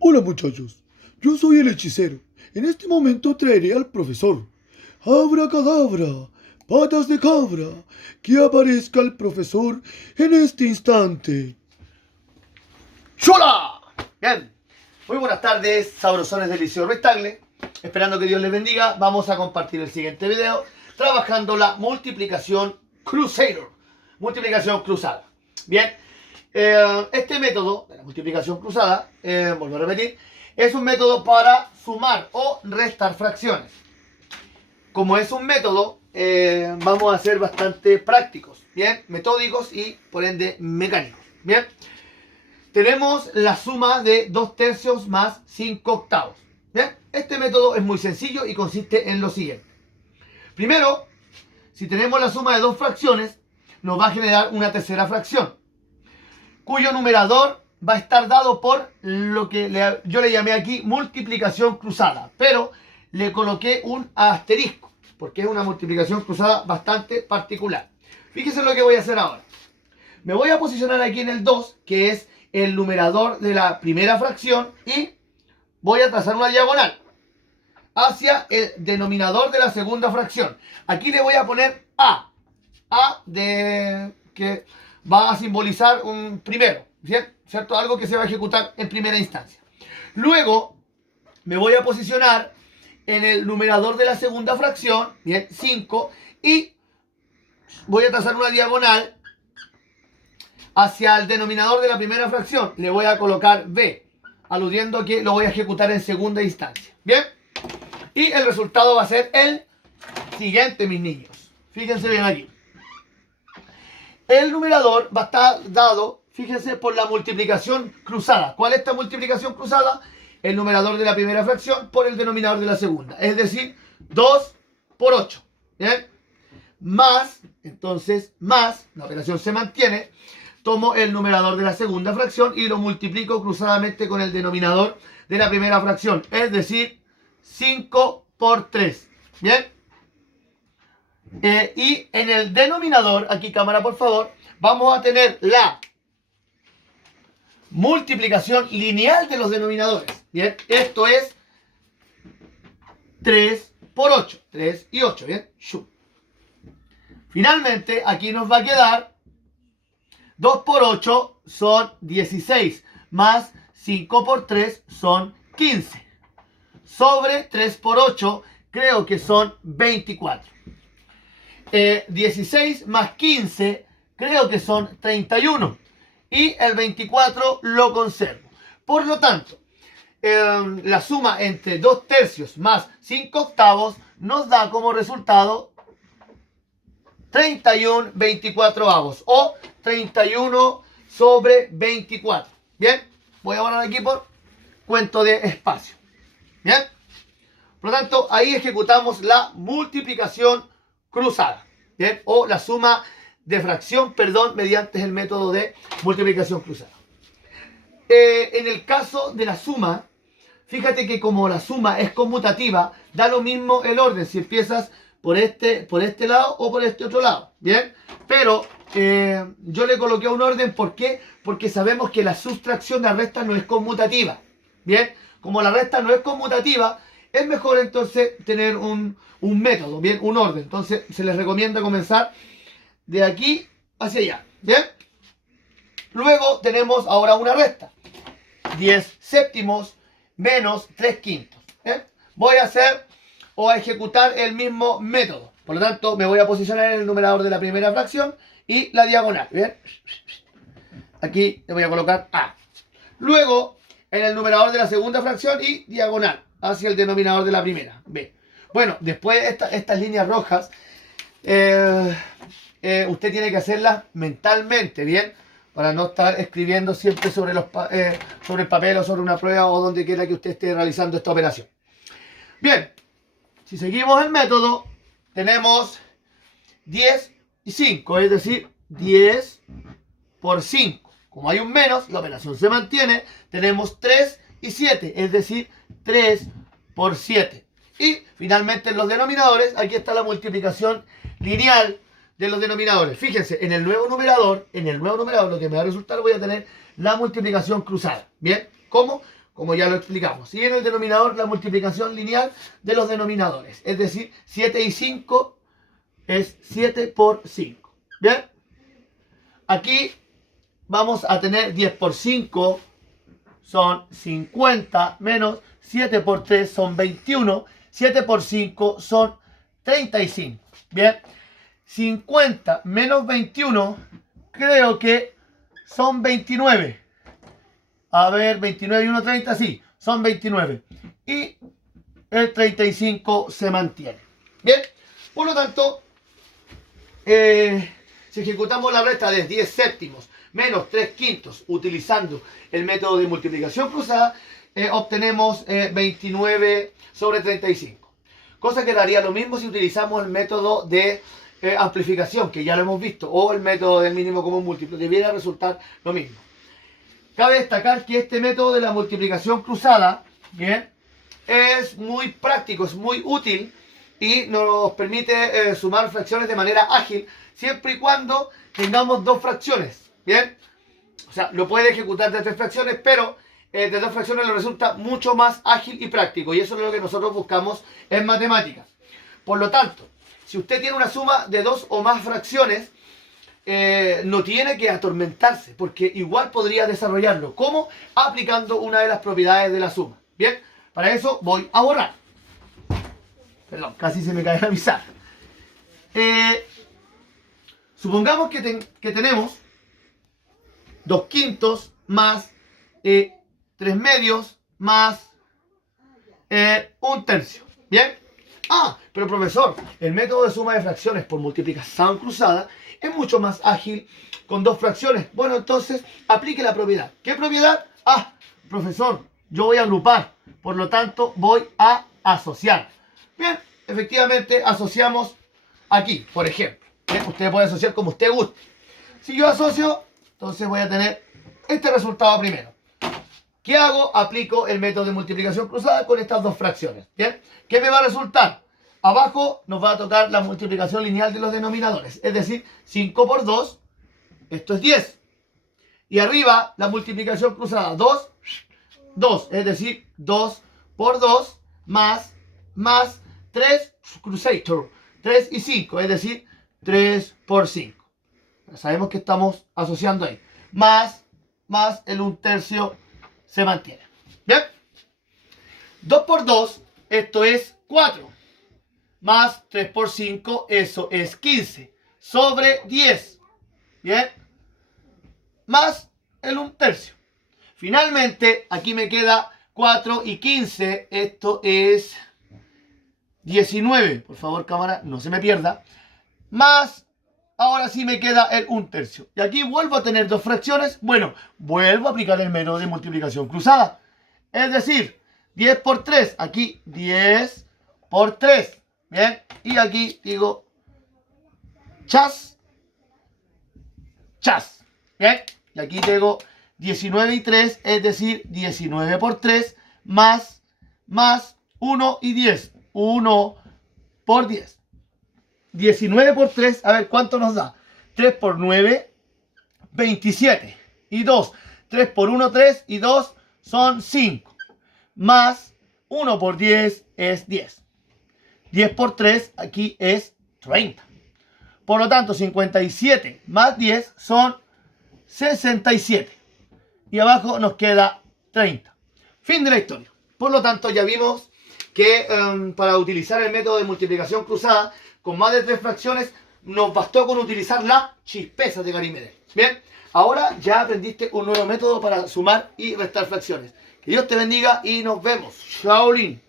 Hola muchachos, yo soy el hechicero. En este momento traeré al profesor. Abracadabra, patas de cabra, que aparezca el profesor en este instante. ¡Chula! Bien, muy buenas tardes, sabrosones del Liceo Rectangle. Esperando que Dios les bendiga, vamos a compartir el siguiente video trabajando la multiplicación Crusader, multiplicación cruzada. Bien, este método de la multiplicación cruzada, vuelvo a repetir, es un método para sumar o restar fracciones. Como es un método, vamos a ser bastante prácticos, bien, metódicos y por ende mecánicos. Bien, tenemos la suma de 2/3 más 5/8. ¿Bien? Este método es muy sencillo y consiste en lo siguiente. Primero, si tenemos la suma de dos fracciones, nos va a generar una tercera fracción, cuyo numerador va a estar dado por lo que yo le llamé aquí multiplicación cruzada, pero le coloqué un asterisco, porque es una multiplicación cruzada bastante particular. Fíjense lo que voy a hacer ahora. Me voy a posicionar aquí en el 2, que es el numerador de la primera fracción, y voy a trazar una diagonal hacia el denominador de la segunda fracción. Aquí le voy a poner A. A de que va a simbolizar un primero, ¿cierto? Algo que se va a ejecutar en primera instancia. Luego me voy a posicionar en el numerador de la segunda fracción, bien, 5, y voy a trazar una diagonal hacia el denominador de la primera fracción. Le voy a colocar B, aludiendo que lo voy a ejecutar en segunda instancia. ¿Bien? Y el resultado va a ser el siguiente, mis niños. Fíjense bien aquí. El numerador va a estar dado, fíjense, por la multiplicación cruzada. ¿Cuál es esta multiplicación cruzada? El numerador de la primera fracción por el denominador de la segunda. Es decir, 2 por 8. ¿Bien? Más, entonces, más, la operación se mantiene. Tomo el numerador de la segunda fracción y lo multiplico cruzadamente con el denominador de la primera fracción. Es decir, 5 por 3. ¿Bien? Y en el denominador, aquí cámara por favor, vamos a tener la multiplicación lineal de los denominadores. ¿Bien? Esto es 3 por 8. 3 y 8. ¿Bien? Finalmente, aquí nos va a quedar 2 por 8 son 16, más 5 por 3 son 15. Sobre 3 por 8 creo que son 24. 16 más 15 creo que son 31. Y el 24 lo conservo. Por lo tanto, la suma entre 2/3 más 5/8 nos da como resultado 31 24avos o 31 sobre 24. Bien, voy a borrar aquí por cuento de espacio. Bien, por lo tanto, ahí ejecutamos la multiplicación cruzada. Bien, o la suma de fracción, perdón, mediante el método de multiplicación cruzada. En el caso de la suma, fíjate que como la suma es conmutativa, da lo mismo el orden si empiezas por este lado o por este otro lado. Bien, pero yo le coloqué un orden. ¿Por qué? Porque sabemos que la sustracción de la resta no es conmutativa. Bien, como la resta no es conmutativa, es mejor entonces tener un método, bien, un orden. Entonces se les recomienda comenzar de aquí hacia allá. Bien, luego tenemos ahora una resta: 10 séptimos menos 3 quintos. ¿Bien? Voy a hacer o a ejecutar el mismo método. Por lo tanto, me voy a posicionar en el numerador de la primera fracción y la diagonal. ¿Bien? Aquí le voy a colocar A. Luego, en el numerador de la segunda fracción y diagonal hacia el denominador de la primera. B. Bueno, después de estas líneas rojas, usted tiene que hacerlas mentalmente, ¿bien? Para no estar escribiendo siempre sobre el papel o sobre una prueba o donde quiera que usted esté realizando esta operación. Bien, si seguimos el método, tenemos 10 y 5, es decir, 10 por 5. Como hay un menos, la operación se mantiene. Tenemos 3 y 7, es decir, 3 por 7. Y finalmente en los denominadores, aquí está la multiplicación lineal de los denominadores. Fíjense, en el nuevo numerador, lo que me va a resultar, voy a tener la multiplicación cruzada. ¿Bien? ¿Cómo? como ya lo explicamos. Y en el denominador la multiplicación lineal de los denominadores. Es decir, 7 y 5 es 7 por 5. ¿Bien? Aquí vamos a tener 10 por 5 son 50 menos 7 por 3 son 21. 7 por 5 son 35. Bien. 50 menos 21 creo que son 29. A ver, 29 y 1, 30, sí, son 29. Y el 35 se mantiene. Bien, por lo tanto, si ejecutamos la resta de 10 séptimos menos 3 quintos utilizando el método de multiplicación cruzada, obtenemos 29 sobre 35. Cosa que daría lo mismo si utilizamos el método de amplificación, que ya lo hemos visto, o el método del mínimo común múltiplo. Debiera resultar lo mismo. Cabe destacar que este método de la multiplicación cruzada, bien, es muy práctico, es muy útil y nos permite sumar fracciones de manera ágil, siempre y cuando tengamos dos fracciones, bien. O sea, lo puede ejecutar de tres fracciones, pero de dos fracciones le resulta mucho más ágil y práctico, y eso es lo que nosotros buscamos en matemáticas. Por lo tanto, si usted tiene una suma de dos o más fracciones, no tiene que atormentarse, porque igual podría desarrollarlo. ¿Cómo? Aplicando una de las propiedades de la suma. Bien, para eso voy a borrar. Perdón, casi se me cae la pizarra. Supongamos que tenemos 2 quintos más 3 medios más 1 tercio. Bien. Ah, pero profesor, el método de suma de fracciones por multiplicación cruzada es mucho más ágil con dos fracciones. Bueno, entonces aplique la propiedad. ¿Qué propiedad? Ah, profesor, yo voy a agrupar, por lo tanto voy a asociar. Bien, efectivamente asociamos aquí, por ejemplo. Bien, usted puede asociar como usted guste. Si yo asocio, entonces voy a tener este resultado primero. ¿Qué hago? Aplico el método de multiplicación cruzada con estas dos fracciones. ¿Bien? ¿Qué me va a resultar? Abajo nos va a tocar la multiplicación lineal de los denominadores. Es decir, 5 por 2, esto es 10. Y arriba la multiplicación cruzada, 2, 2. Es decir, 2 por 2 más 3, cruzator, 3 y 5. Es decir, 3 por 5. Sabemos que estamos asociando ahí. Más el 1 tercio se mantiene. ¿Bien? 2 por 2, esto es 4. Más 3 por 5, eso es 15. Sobre 10. ¿Bien? Más el 1 tercio. Finalmente, aquí me queda 4 y 15. Esto es 19. Por favor, cámara, no se me pierda. Más, ahora sí me queda el 1 tercio. Y aquí vuelvo a tener dos fracciones. Bueno, vuelvo a aplicar el método de multiplicación cruzada. Es decir, 10 por 3. Aquí 10 por 3. Bien. Y aquí digo chas. Bien. Y aquí tengo 19 y 3. Es decir, 19 por 3 más 1 y 10. 1 por 10. 19 por 3, a ver, ¿cuánto nos da? 3 por 9, 27. Y 2, 3 por 1, 3. Y 2 son 5. Más 1 por 10 es 10. 10 por 3 aquí es 30. Por lo tanto, 57 más 10 son 67. Y abajo nos queda 30. Fin de la historia. Por lo tanto, ya vimos que para utilizar el método de multiplicación cruzada con más de 3 fracciones, nos bastó con utilizar la chispeza de Garímedes. Bien, ahora ya aprendiste un nuevo método para sumar y restar fracciones. Que Dios te bendiga y nos vemos. Shaolin.